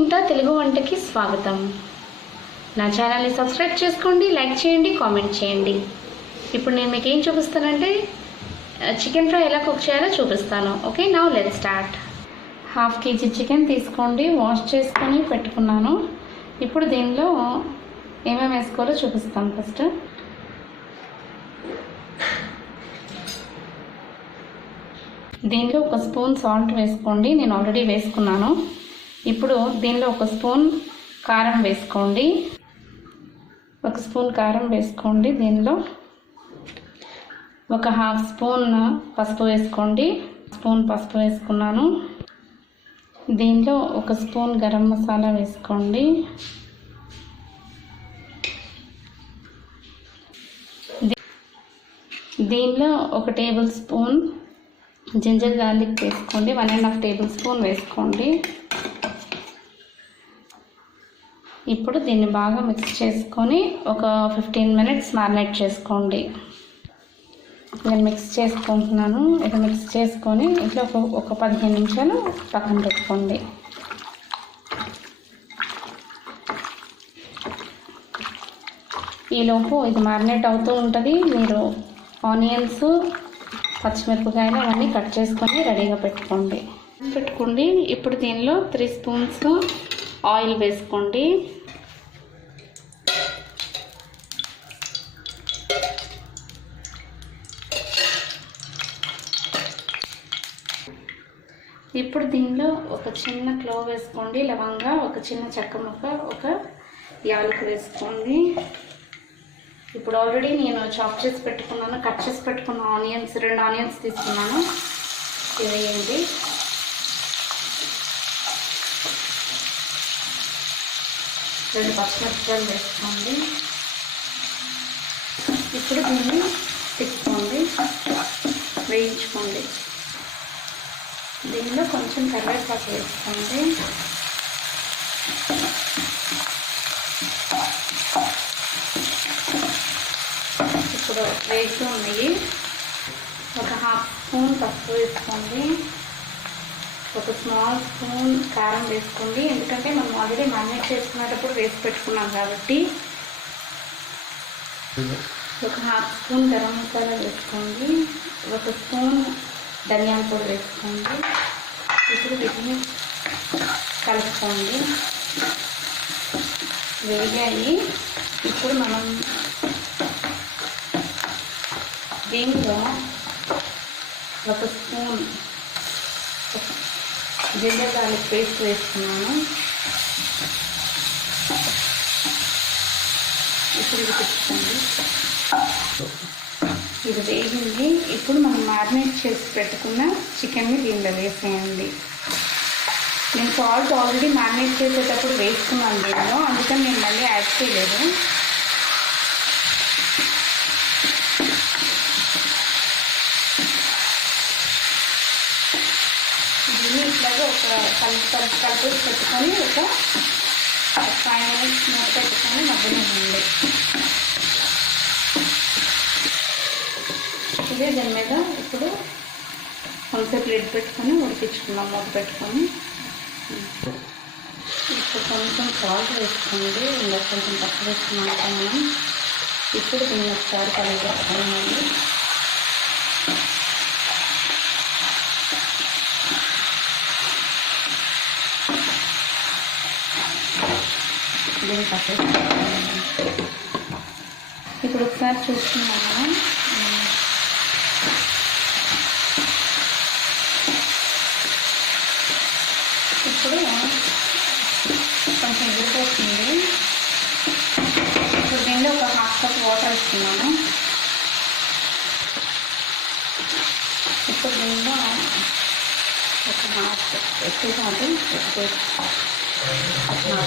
ఇంట తెలుగు వంటకి స్వాగతం. నా ఛానల్ని సబ్స్క్రైబ్ చేసుకోండి, లైక్ చేయండి, కామెంట్ చేయండి. ఇప్పుడు నేను మీకు ఏం చూపిస్తానంటే చికెన్ ఫ్రై ఎలా కుక్ చేయాలో చూపిస్తాను. Okay, now let's start. 1/2 kg chicken తీసుకోండి, వాష్ చేసుకొని పెట్టుకున్నాను. ఇప్పుడు దీనిలో ఏమేమి వేసుకోవాలో చూపిస్తాను. ఫస్ట్ దీనిలో 1 స్పూన్ సాల్ట్ వేసుకోండి, నేను ఆల్రెడీ వేసుకున్నాను. ఇప్పుడు దీనిలో 1 స్పూన్ కారం వేసుకోండి, 1 స్పూన్ కారం వేసుకోండి. దీనిలో 1/2 స్పూన్ పసుపు వేసుకోండి, స్పూన్ పసుపు వేసుకున్నాను. దీనిలో 1 స్పూన్ గరం మసాలా వేసుకోండి. దీనిలో 1 టేబుల్ స్పూన్ జింజర్ గార్లిక్ వేసుకోండి, 1.5 టేబుల్ స్పూన్ వేసుకోండి. ఇప్పుడు దీన్ని బాగా మిక్స్ చేసుకొని ఒక 15 మినిట్స్ మ్యారినేట్ చేసుకోండి. నేను మిక్స్ చేసుకుంటున్నాను. ఇది మిక్స్ చేసుకొని ఇట్లా ఒక 15 నిమిషాలు పక్కన పెట్టుకోండి. ఈలోపు ఇది మ్యారినేట్ అవుతూ ఉంటుంది. మీరు ఆనియన్స్, పచ్చిమిరపకాయలు అవన్నీ కట్ చేసుకొని రెడీగా పెట్టుకోండి. ఇప్పుడు దీనిలో 3 స్పూన్స్ ఆయిల్ వేసుకోండి. ఇప్పుడు దీనిలో ఒక చిన్న క్లోవ్ వేసుకోండి, లవంగా, ఒక చిన్న చెక్క ముక్క, ఒక యాలకులు వేసుకోండి. ఇప్పుడు ఆల్రెడీ నేను చాప్ చేసి పెట్టుకున్నాను, కట్ చేసి పెట్టుకున్న ఆనియన్స్, 2 ఆనియన్స్ తీసుకున్నాను, ఇవి వేయండి. రెండు పచ్చిమిరపకాయలు వేసుకోండి. ఇప్పుడు దీన్ని తిప్పుకోండి, వేయించుకోండి. దీనిలో కొంచెం కరివేపాకు వేసుకోండి. ఇప్పుడు వేస్తూ ఉన్నాయి. 1/2 స్పూన్ పసుపు వేసుకోండి, 1 స్మాల్ స్పూన్ కారం వేసుకోండి. ఎందుకంటే మనం ఆల్రెడీ మ్యారినేట్ చేసుకునేటప్పుడు వేసి పెట్టుకున్నాం కాబట్టి. 1/2 స్పూన్ గరం మసాలా వేసుకోండి, 1 స్పూన్ ధనియాల పొడి వేసుకోండి. ఇప్పుడు వీటిని కలుపుకోండి. వేగాయి. ఇప్పుడు మనం దీనిలో 1 స్పూన్ జింజర్ గార్లిక్ పేస్ట్ వేసుకున్నాను. ఇప్పుడు ఇది తిప్పుకోండి. ఇది వేగింది. ఇప్పుడు మనం మ్యారినేట్ చేసి పెట్టుకున్న చికెన్ని దీనిలో వేసేయండి. నేను సాల్ట్ ఆల్రెడీ మ్యారినేట్ చేసేటప్పుడు వేసుకున్నాను దీనిలో, అందుకని నేను మళ్ళీ యాడ్ చేయలేదు. దీన్ని ఇట్లాగా ఒక కలిపి పెట్టుకొని ఒక 5 మినిట్స్ మూత పెట్టుకొని మగ్గనివ్వండి. ఇదే దీని మీద ఇప్పుడు కొంచెం లిడ్ పెట్టుకొని ఉడికించుకున్నాం, మూత పెట్టుకొని. ఇప్పుడు కొంచెం సాల్ట్ వేసుకోండి, ఇంకా కొంచెం తక్కువ వేసుకున్నాం మనం. ఇప్పుడు దీన్ని ఒకసారి కలిపేసుకోండి. దీన్ని పట్టేసుకోండి. ఇప్పుడు ఒకసారి చూస్తున్నాము. ఇప్పుడు కొంచెం ఉడిపోతుంది. ఇప్పుడు దీనిలో ఒక 1/2 కప్ వాటర్ ఇస్తున్నాను. ఇప్పుడు దీనిలో ఒక 1/2 ఎక్కువ కాదు, 1/2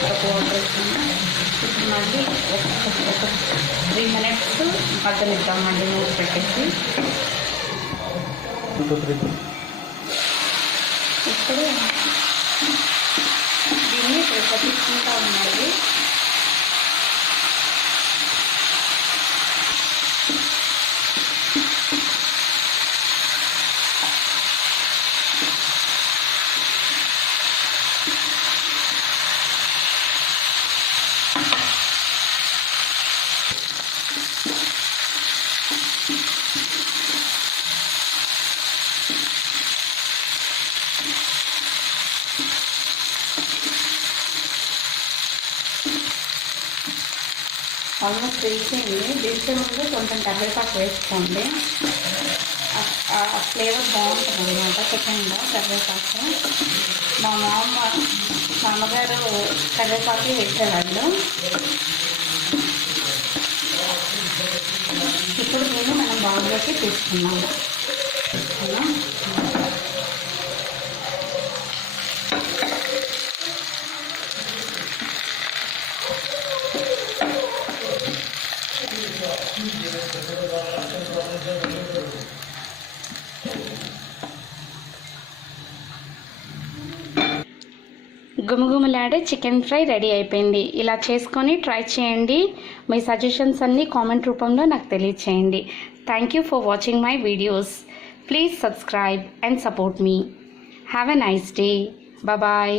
కప్ వాటర్ ఇస్తున్నాను. ఇప్పుడు మళ్ళీ ఒక 3 మినిట్స్ మగ్గనిద్దామండి మూత పెట్టేసి. ఇప్పుడు దీన్ని పట్టించుకుంటూ ఉన్నాయి. ఆల్మోస్ట్ వేసింది. వేసే ముందు కొంచెం కరివేపాకు వేసుకోండి. ఆ ఫ్లేవర్ బాగుంటుంది అన్నమాట చికెన్లో కరివేపాకు. మా అమ్మగారు కరివేపాకు వేసేవాళ్ళు. ఇప్పుడు దీన్ని మనం బౌల్లోకి తీసుకున్నాము. గుమగుమలాడే చికెన్ ఫ్రై రెడీ అయిపోయింది. ఇలా చేసుకొని ట్రై చేయండి. మీ సజెషన్స్ అన్నీ కామెంట్ రూపంలో నాకు తెలియచేయండి. Thank you for watching my videos. Please subscribe and support me. Have a nice day. Bye.